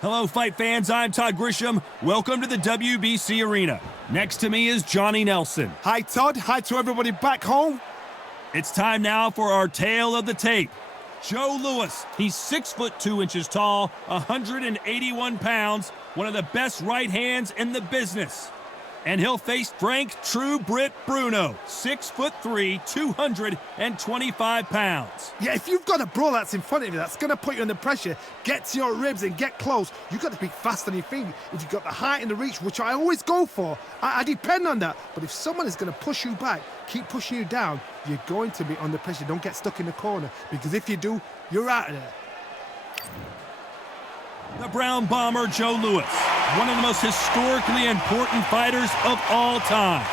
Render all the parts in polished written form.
Hello, fight fans. I'm Todd Grisham. Welcome to the WBC Arena. Next to me is Johnny Nelson. Hi, Todd. Hi to everybody back home. It's time now for our tale of the tape. Joe Louis. He's 6'2" tall, 181 pounds, one of the best right hands in the business. And he'll face Frank True Brit Bruno, 6'3", 225 pounds. Yeah, if you've got a brawl that's in front of you, that's going to put you under pressure, get to your ribs and get close, you've got to be fast on your feet. If you've got the height and the reach, which I always go for, I depend on that. But if someone is going to push you back, keep pushing you down, you're going to be under pressure. Don't get stuck in the corner, because if you do, you're out of there. The Brown Bomber Joe Louis, one of the most historically important fighters of all time.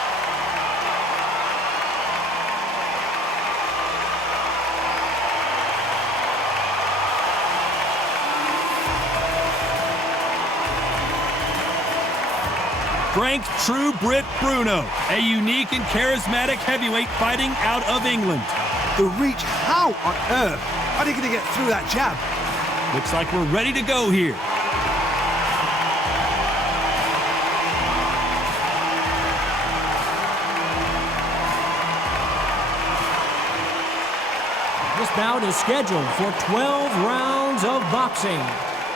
Frank True Brit Bruno, a unique and charismatic heavyweight fighting out of England. The reach, how on earth are they going to get through that jab? Looks like we're ready to go here. This bout is scheduled for 12 rounds of boxing.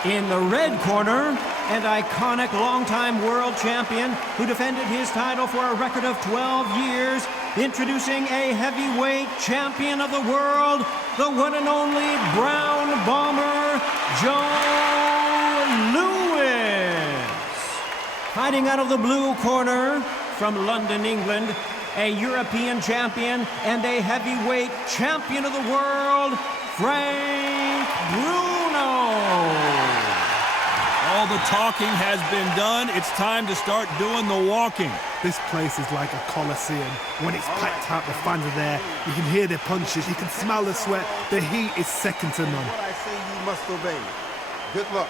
In the red corner, an iconic longtime world champion who defended his title for a record of 12 years, introducing a heavyweight champion of the world, the one and only Brown Bomber, Joe Louis. Fighting out of the blue corner, from London, England, a European champion and a heavyweight champion of the world, Frank Bruno. All the talking has been done. It's time to start doing the walking. This place is like a coliseum. When it's packed out, the fans are there. You can hear their punches. You can smell the sweat. The heat is second to none. What I say you must obey. Good luck.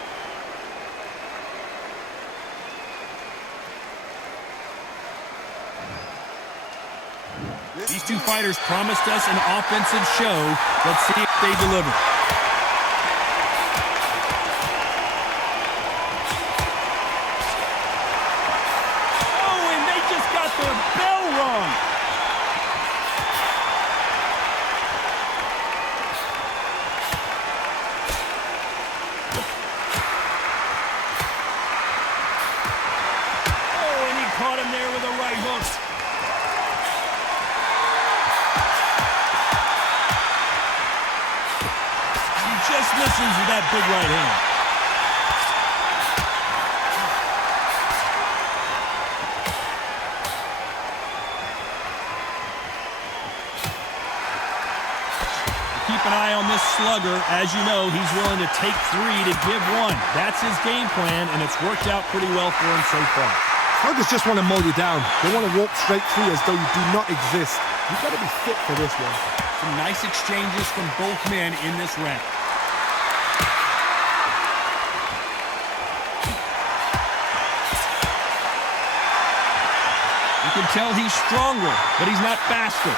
These two fighters promised us an offensive show. Let's see if they deliver. Oh, and they just got their bell rung. Oh, and he caught him there with a right hook. Just misses with that big right hand. Keep an eye on this slugger. As you know, he's willing to take 3 to give 1. That's his game plan, and it's worked out pretty well for him so far. Sluggers just want to mow you down. They want to walk straight through as though you do not exist. You've got to be fit for this one. Some nice exchanges from both men in this round. You can tell he's stronger, but he's not faster.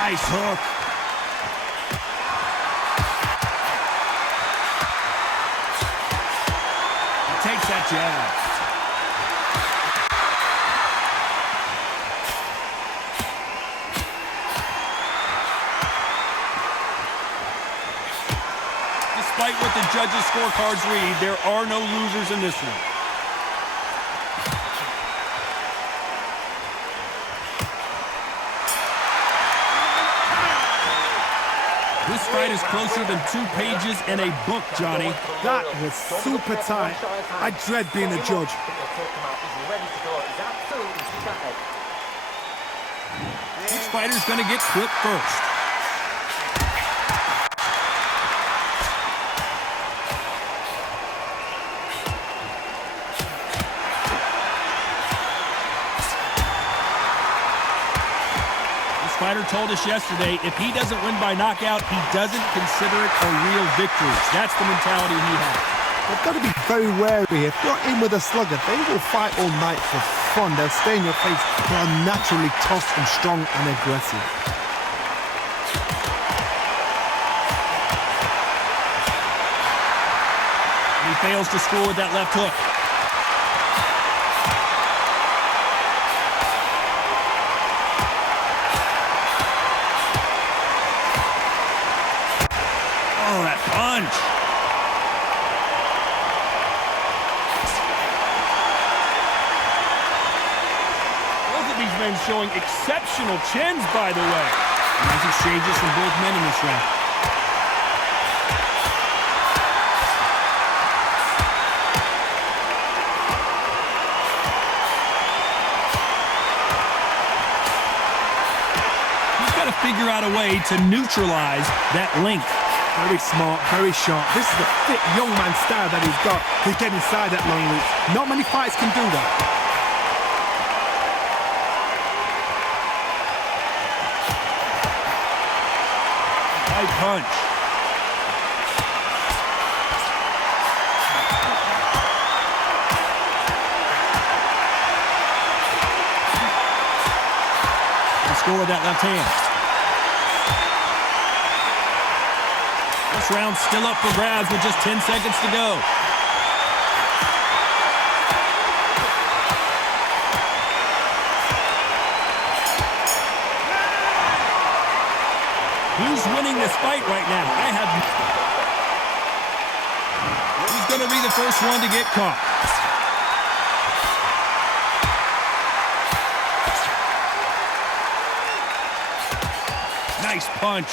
Nice hook. He takes that jab. Despite what the judges' scorecards read, there are no losers in this one. This fight is closer than 2 pages in a book, Johnny. That was super tight. I dread being a judge. Which fighter's going to get clipped first? Fighter told us yesterday, if he doesn't win by knockout, he doesn't consider it a real victory. That's the mentality he has. They've got to be very wary. If you're in with a slugger, they will fight all night for fun. They'll stay in your face. They are naturally tough and strong and aggressive. He fails to score with that left hook. Oh, that punch. Both of these men showing exceptional chins, by the way. Nice exchanges from both men in this round. He's got to figure out a way to neutralize that length. Very smart, very sharp. This is the fit young man style that he's got to get inside that long reach. Not many fighters can do that. High punch. The score with that left hand. This round's still up for grabs with just 10 seconds to go. Who's winning this fight right now? He's going to be the first one to get caught. Nice punch.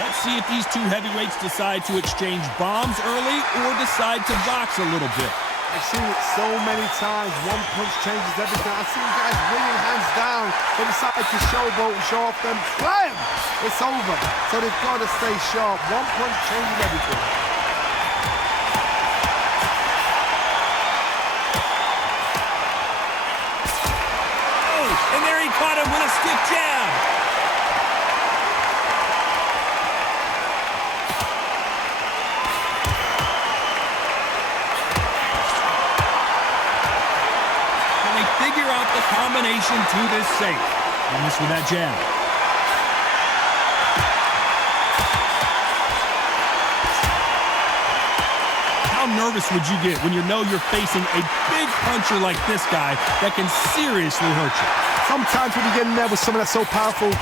Let's see if these two heavyweights decide to exchange bombs early or decide to box a little bit. I've seen it so many times. One punch changes everything. I've seen guys winning hands down. They decide to showboat and show off them. Blam! It's over. So they've got to stay sharp. One punch changes everything. Oh, and there he caught him with a stiff jab. Figure out the combination to this safe. And this with that jab. How nervous would you get when you know you're facing a big puncher like this guy that can seriously hurt you? Sometimes when you get in there with someone that's so powerful,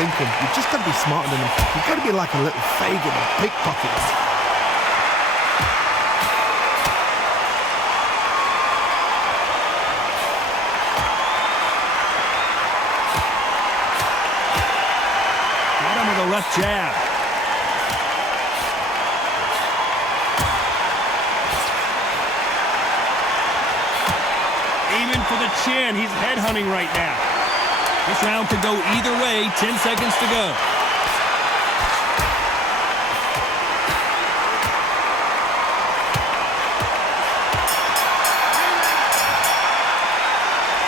thinking, you've just got to be smarter than them. You've got to be like a little Fagin and pickpocket. Left jab. Aiming for the chin. He's headhunting right now. This round could go either way. 10 seconds to go.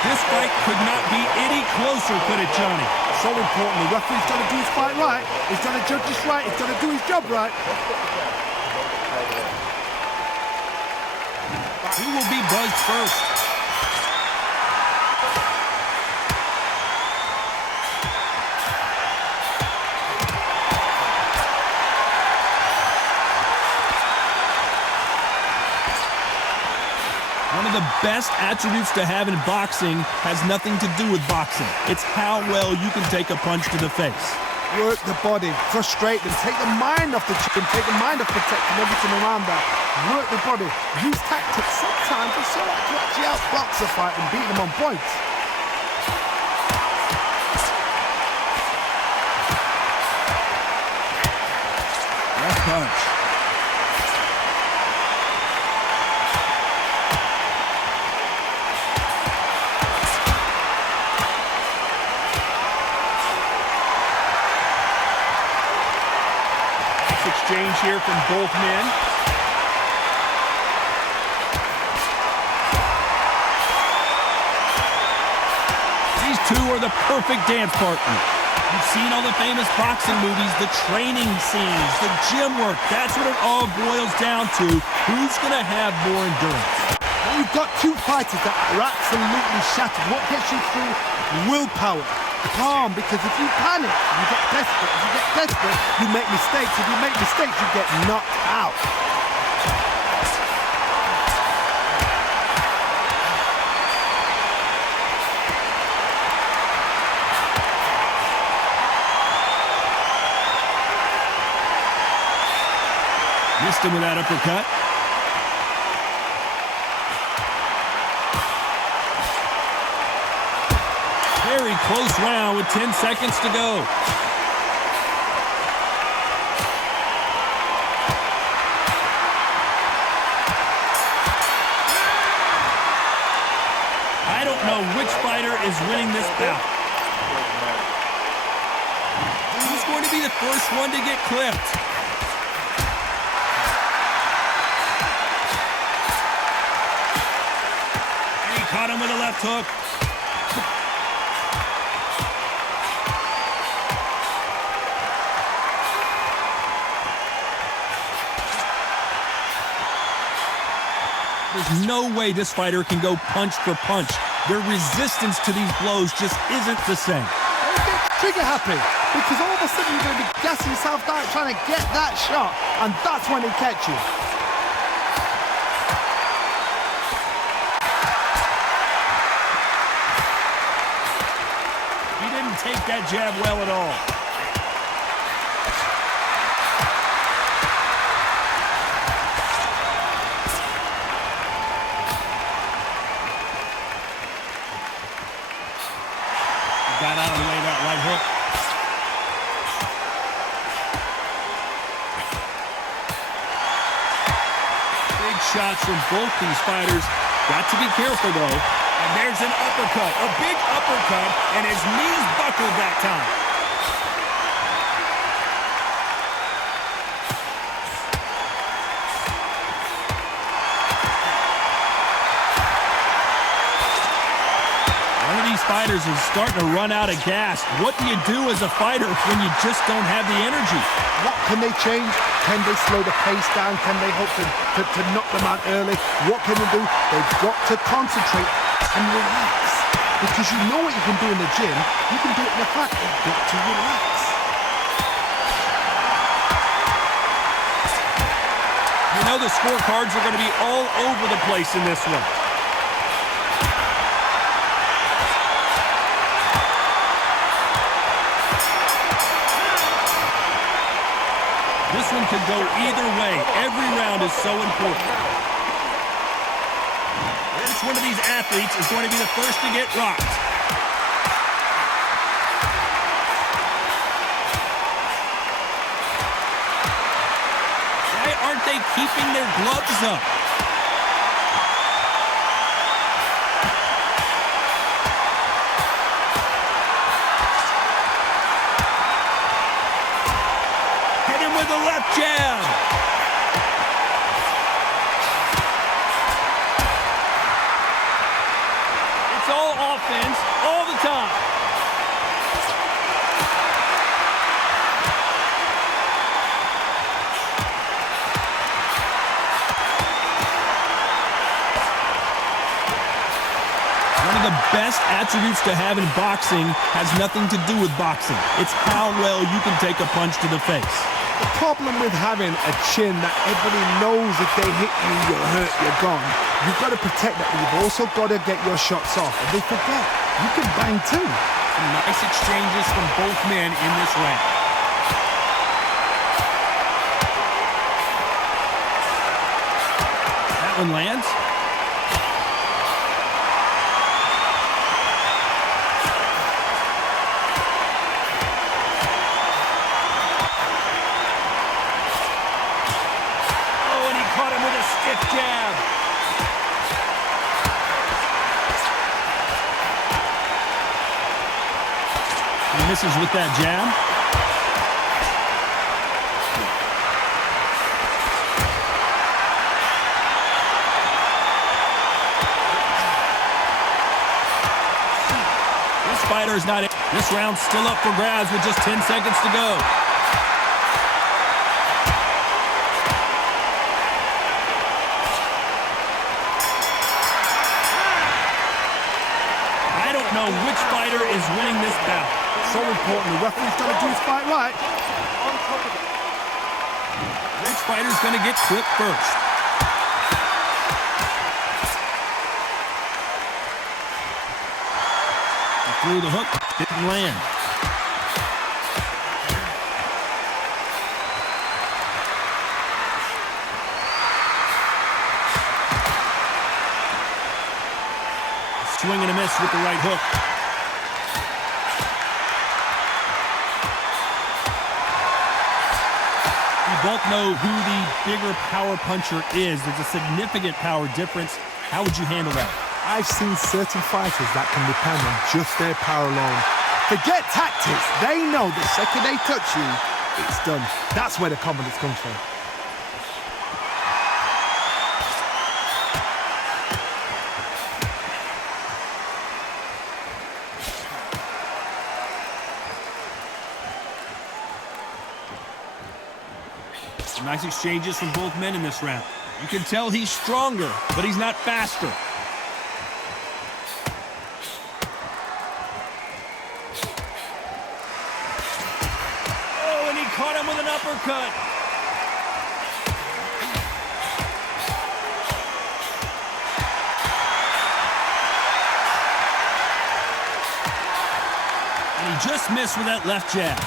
This fight could not be any closer, could it, Johnny? So important. The referee's got to do his fight right. He's got to judge this right. He's got to do his job right. Who will be buzzed first? One of the best attributes to have in boxing has nothing to do with boxing. It's how well you can take a punch to the face. Work the body, frustrate them, take the mind off the chin, take the mind off protecting everything around that. Work the body, use tactics sometimes just so that you actually outbox a fight and beat them on points. Left punch. Exchange here from both men. two are the perfect dance partner. You've seen all the famous boxing movies, the training scenes, the gym work. That's what it all boils down to. Who's going to have more endurance? And you've got two fighters that are absolutely shattered. What gets you through? Willpower. Calm, because if you panic, you get desperate. If you get desperate, you make mistakes. If you make mistakes, you get knocked out. Missed him with that uppercut. Very close round with 10 seconds to go. I don't know which fighter is winning this bout. Who's going to be the first one to get clipped? Caught him with a left hook. There's no way this fighter can go punch for punch. Their resistance to these blows just isn't the same. Don't get trigger happy, because all of a sudden you're going to be gassing yourself down trying to get that shot, and that's when they catch you. Take that jab well at all. Got out of the way of that right hook. Big shots from both these fighters. Got to be careful though. And there's an uppercut, a big uppercut, and his knees buckled that time. One of these fighters is starting to run out of gas. What do you do as a fighter when you just don't have the energy? What can they change? Can they slow the pace down? Can they hope to knock them out early? What can they do? They've got to concentrate and relax, because you know what you can do in the gym, you can do it in the fight. You've got to relax. You know the scorecards are going to be all over the place in this one. This one could go either way. Every round is so important. Which one of these athletes is going to be the first to get rocked? Why aren't they keeping their gloves up? Hit him with a left jab. Offense all the time. One of the best attributes to have in boxing has nothing to do with boxing. It's how well you can take a punch to the face. The problem with having a chin that everybody knows if they hit you, you're hurt, you're gone. You've got to protect that, but you've also got to get your shots off. And they forget, you can bang too. Some nice exchanges from both men in this round. That one lands. Jab. He misses with that jab. fighter is not in. This round's still up for grabs with just 10 seconds to go. I don't know which fighter is winning this bout. So important. The referee's got to do his fight right. Which fighter's going to get clipped first? He threw the hook, didn't land. Swing and a miss with the right hook. We both know who the bigger power puncher is. There's a significant power difference. How would you handle that? I've seen certain fighters that can depend on just their power alone. Forget tactics. They know the second they touch you, it's done. That's where the confidence comes from. Nice exchanges from both men in this round. You can tell he's stronger, but he's not faster. Oh, and he caught him with an uppercut. And he just missed with that left jab.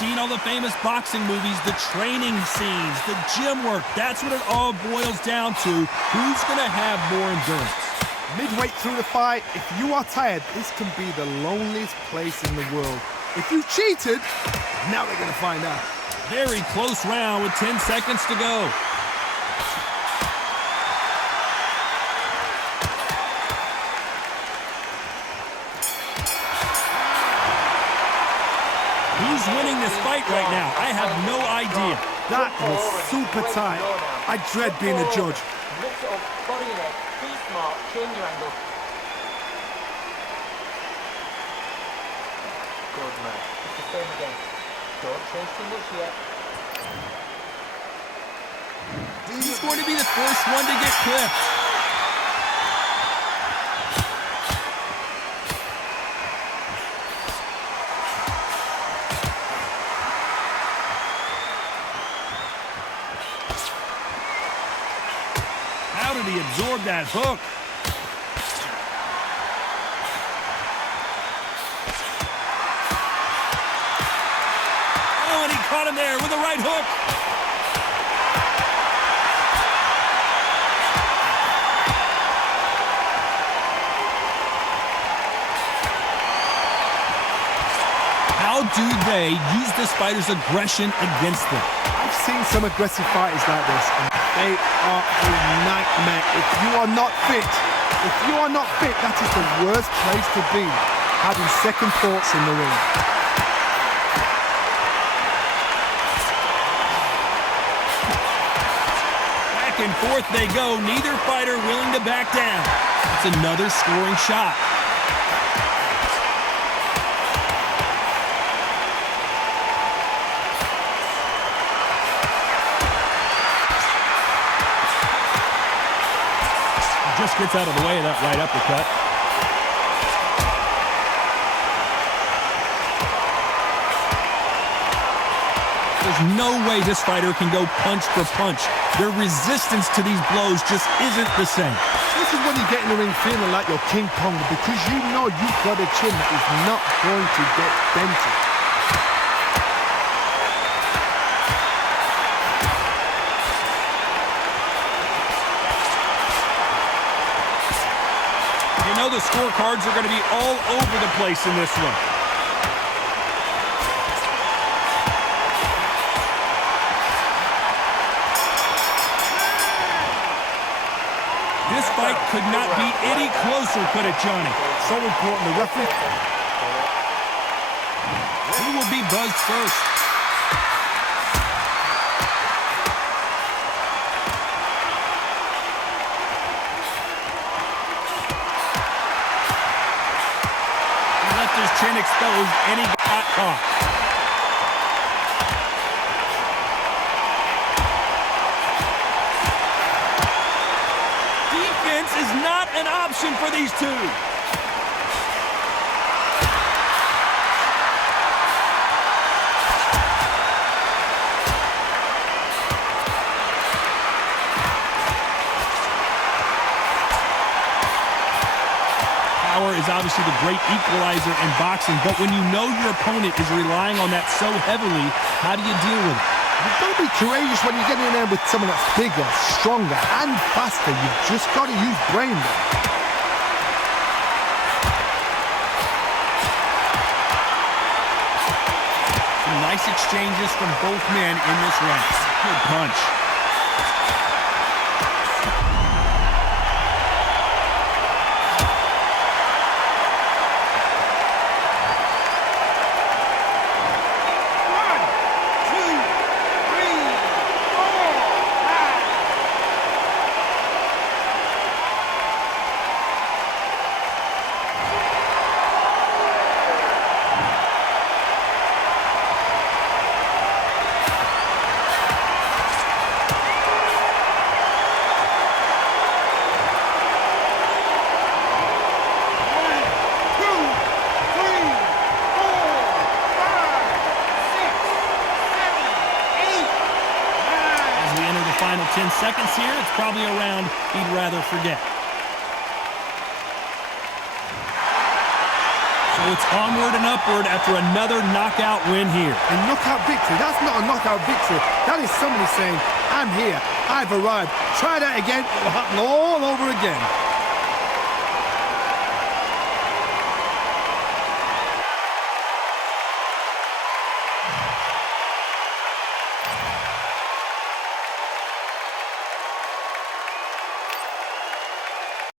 Seen all the famous boxing movies, the training scenes, the gym work. That's what it all boils down to. Who's going to have more endurance? Midway through the fight, if you are tired, this can be the loneliest place in the world. If you cheated, now they're going to find out. Very close round with 10 seconds to go. Who's winning this fight right now? I have no idea. That was super tight. I dread being a judge. Mix it up, body and head, be smart, change your angle. Good man. It's the same again. Don't change too much yet. He's going to be the first one to get clipped. How did he absorb that hook? Oh, and he caught him there with the right hook. How do they use this fighter's aggression against them? I've seen some aggressive fighters like this, and they are a nightmare. If you are not fit, that is the worst place to be, having second thoughts in the ring. Back and forth they go, neither fighter willing to back down. It's another scoring shot. Just gets out of the way of that right uppercut. There's no way this fighter can go punch for punch. Their resistance to these blows just isn't the same. This is when you get in the ring feeling like you're King Kong, because you know you've got a chin that is not going to get dented. You know the scorecards are going to be all over the place in this one. This fight could not be any closer, could it, Johnny? So important, the referee. Who will be buzzed first? exposed, and he got caught. Defense is not an option for these two. Power is obviously the great equalizer in boxing, but when you know your opponent is relying on that so heavily, how do you deal with it? You've got to be courageous when you're getting in there with someone that's bigger, stronger, and faster. You've just got to use brain there. Some nice exchanges from both men in this round. Good punch. Final 10 seconds here. It's probably a round he'd rather forget. So it's onward and upward after another knockout win here. A knockout victory? That's not a knockout victory. That is somebody saying, I'm here, I've arrived. Try that again, it will happen all over again.